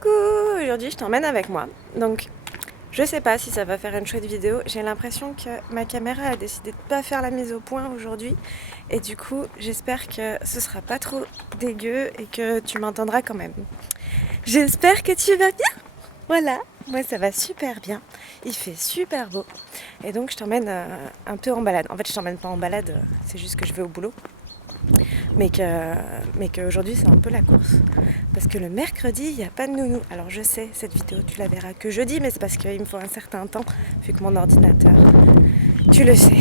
Coucou! Aujourd'hui je t'emmène avec moi. Donc je sais pas si ça va faire une chouette vidéo. J'ai l'impression que ma caméra a décidé de pas faire la mise au point aujourd'hui. Et du coup j'espère que ce sera pas trop dégueu et que tu m'entendras quand même. J'espère que tu vas bien! Voilà, moi ça va super bien. Il fait super beau. Et donc je t'emmène un peu en balade. En fait je t'emmène pas en balade, c'est juste que je vais au boulot. Mais qu'aujourd'hui c'est un peu la course. Parce que le mercredi, il n'y a pas de nounou. Alors je sais, cette vidéo tu la verras que jeudi, mais c'est parce qu'il me faut un certain temps, vu que mon ordinateur, tu le sais,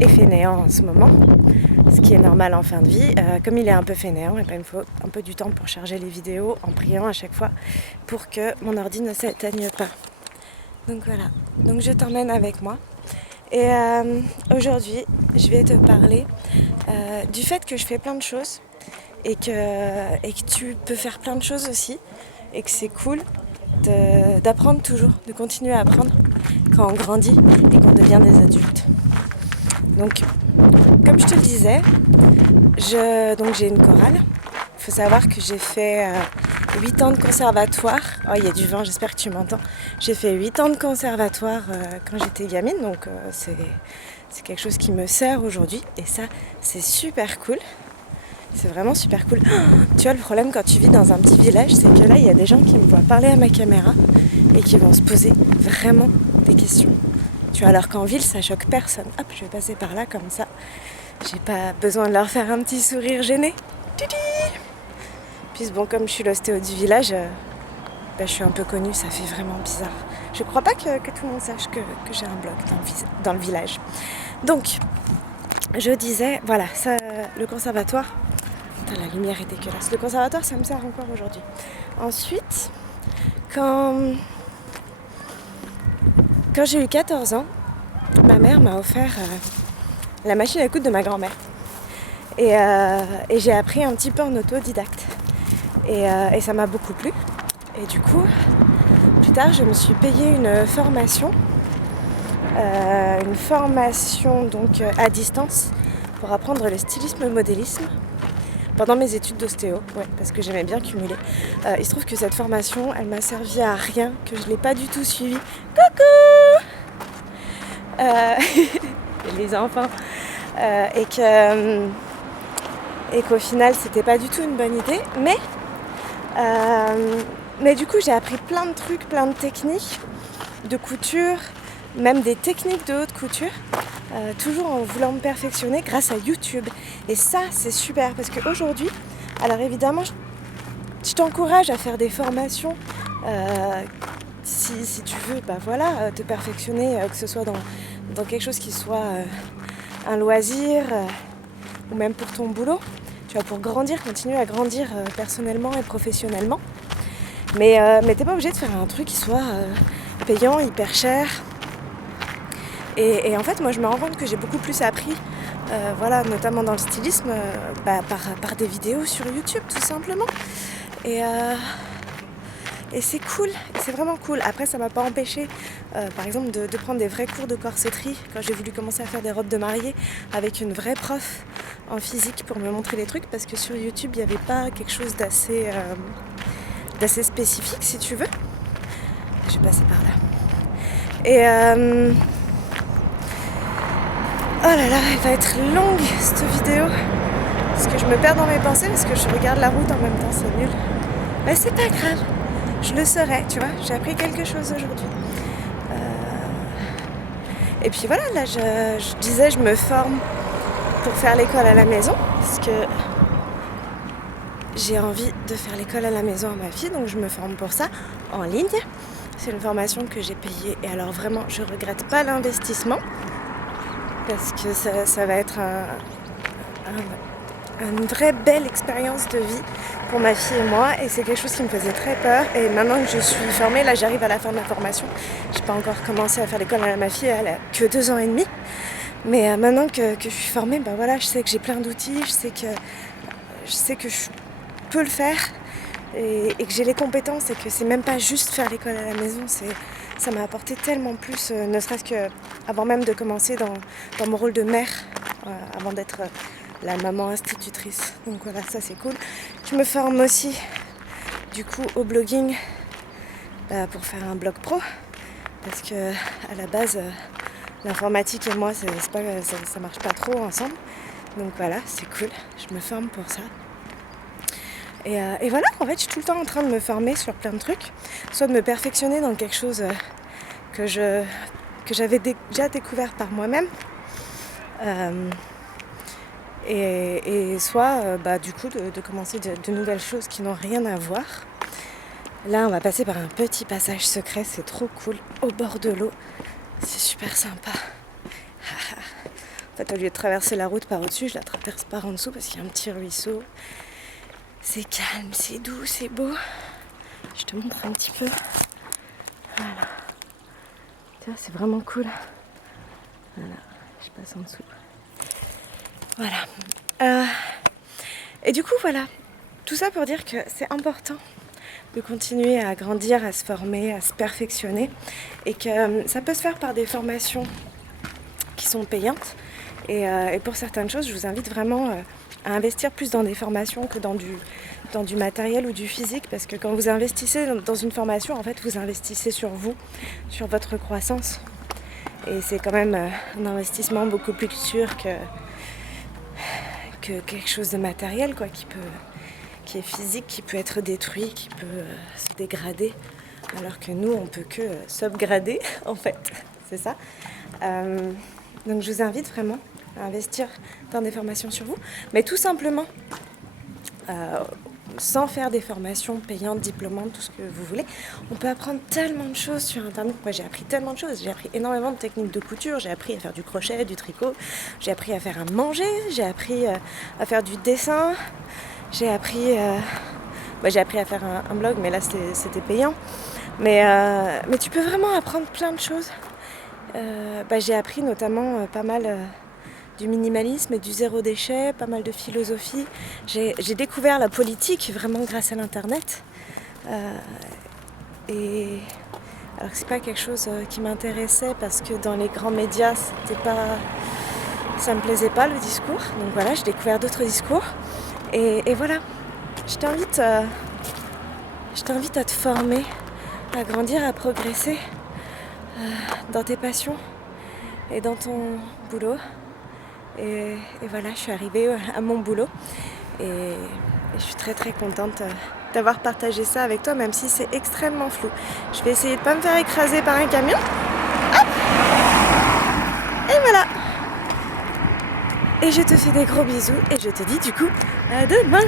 est fainéant en ce moment. Ce qui est normal en fin de vie. Comme il est un peu fainéant, et ben, il me faut un peu du temps pour charger les vidéos en priant à chaque fois pour que mon ordi ne s'éteigne pas. Donc voilà, donc je t'emmène avec moi. Et aujourd'hui, je vais te parler du fait que je fais plein de choses et que tu peux faire plein de choses aussi et que c'est cool d'apprendre toujours, de continuer à apprendre quand on grandit et qu'on devient des adultes. Donc, comme je te le disais, j'ai une chorale. Il faut savoir que j'ai fait 8 ans de conservatoire. Oh, il y a du vent, j'espère que tu m'entends. J'ai fait 8 ans de conservatoire quand j'étais gamine, donc c'est quelque chose qui me sert aujourd'hui. Et ça, c'est super cool. C'est vraiment super cool. Oh, tu vois, le problème quand tu vis dans un petit village, c'est que là, il y a des gens qui me voient parler à ma caméra et qui vont se poser vraiment des questions. Tu vois, alors qu'en ville, ça choque personne. Hop, je vais passer par là comme ça. J'ai pas besoin de leur faire un petit sourire gêné. Puis bon, comme je suis l'ostéo du village, je suis un peu connue, ça fait vraiment bizarre. Je crois pas que tout le monde sache que j'ai un blog dans le village. Donc, je disais, voilà, ça, le conservatoire. Putain, la lumière est dégueulasse. Le conservatoire, ça me sert encore aujourd'hui. Ensuite, quand j'ai eu 14 ans, ma mère m'a offert la machine à coudre de ma grand-mère. Et j'ai appris un petit peu en autodidacte. Et ça m'a beaucoup plu. Et du coup, plus tard, je me suis payé une formation donc à distance pour apprendre le stylisme modélisme pendant mes études d'ostéo, parce que j'aimais bien cumuler. Il se trouve que cette formation, elle m'a servi à rien, que je ne l'ai pas du tout suivie. Coucou les enfants. Et qu'au final, c'était pas du tout une bonne idée. Mais du coup, j'ai appris plein de trucs, plein de techniques de couture, même des techniques de haute couture, toujours en voulant me perfectionner grâce à YouTube. Et ça, c'est super parce qu'aujourd'hui, alors évidemment, je t'encourage à faire des formations si tu veux, te perfectionner, que ce soit dans quelque chose qui soit un loisir ou même pour ton boulot. Tu vois, pour grandir, continuer à grandir personnellement et professionnellement. Mais t'es pas obligé de faire un truc qui soit payant, hyper cher. Et en fait, moi, je me rends compte que j'ai beaucoup plus appris, notamment dans le stylisme, par des vidéos sur YouTube, tout simplement. Et c'est cool, c'est vraiment cool. Après, ça m'a pas empêché, par exemple, de prendre des vrais cours de corsetterie quand j'ai voulu commencer à faire des robes de mariée avec une vraie prof en physique pour me montrer les trucs, parce que sur YouTube, il n'y avait pas quelque chose d'assez spécifique, si tu veux. Je vais passer par là. Et oh là là, elle va être longue cette vidéo, parce que je me perds dans mes pensées, parce que je regarde la route en même temps, c'est nul. Mais c'est pas grave, je le saurai, tu vois, j'ai appris quelque chose aujourd'hui. Et puis voilà, là je disais, je me forme pour faire l'école à la maison, parce que j'ai envie de faire l'école à la maison à ma fille, donc je me forme pour ça en ligne. C'est une formation que j'ai payée, et alors vraiment, je regrette pas l'investissement, parce que ça va être une vraie belle expérience de vie pour ma fille et moi, et c'est quelque chose qui me faisait très peur. Et maintenant que je suis formée, là j'arrive à la fin de ma formation, j'ai pas encore commencé à faire l'école à ma fille, elle a que 2 ans et demi, mais maintenant que je suis formée, je sais que j'ai plein d'outils, je sais que je peux le faire, et que j'ai les compétences, et que c'est même pas juste faire l'école à la maison, ça m'a apporté tellement plus, ne serait-ce que avant même de commencer dans mon rôle de mère, avant d'être la maman institutrice. Donc voilà, ça c'est cool. Je me forme aussi du coup au blogging pour faire un blog pro. Parce que à la base, l'informatique et moi, ça marche pas trop ensemble. Donc voilà, c'est cool, je me forme pour ça. Et voilà, en fait, je suis tout le temps en train de me former sur plein de trucs. Soit de me perfectionner dans quelque chose que j'avais déjà découvert par moi-même. Et soit du coup de commencer de nouvelles choses qui n'ont rien à voir. Là on va passer par un petit passage secret, c'est trop cool, au bord de l'eau, c'est super sympa. En fait au lieu de traverser la route par au-dessus, je la traverse par en dessous parce qu'il y a un petit ruisseau. C'est calme, c'est doux, c'est beau. Je te montre un petit peu. Voilà. Tu vois, c'est vraiment cool. Voilà, je passe en dessous. Voilà. Et du coup, voilà. Tout ça pour dire que c'est important de continuer à grandir, à se former, à se perfectionner. Et que ça peut se faire par des formations qui sont payantes. Et pour certaines choses, je vous invite vraiment à investir plus dans des formations que dans du matériel ou du physique. Parce que quand vous investissez dans une formation, en fait, vous investissez sur vous, sur votre croissance. Et c'est quand même un investissement beaucoup plus sûr que quelque chose de matériel, quoi, qui est physique, qui peut être détruit, qui peut se dégrader. Alors que nous, on peut que s'upgrader, en fait. C'est ça. Donc je vous invite vraiment à investir dans des formations sur vous. Mais tout simplement, sans faire des formations payantes, diplômantes, tout ce que vous voulez, on peut apprendre tellement de choses sur Internet. Moi, j'ai appris tellement de choses. J'ai appris énormément de techniques de couture. J'ai appris à faire du crochet, du tricot. J'ai appris à faire à manger. J'ai appris à faire du dessin. J'ai appris à faire un blog, mais là, c'était payant. Mais tu peux vraiment apprendre plein de choses. J'ai appris notamment pas mal du minimalisme et du zéro déchet, pas mal de philosophie. J'ai découvert la politique vraiment grâce à l'internet. Et alors que c'est pas quelque chose qui m'intéressait parce que dans les grands médias, ça me plaisait pas le discours. Donc voilà, j'ai découvert d'autres discours. Et voilà, je t'invite à te former, à grandir, à progresser dans tes passions et dans ton boulot. Et voilà, je suis arrivée à mon boulot et je suis très très contente d'avoir partagé ça avec toi, même si c'est extrêmement flou. Je vais essayer de pas me faire écraser par un camion. Hop ! Et voilà. Et je te fais des gros bisous et je te dis du coup à demain.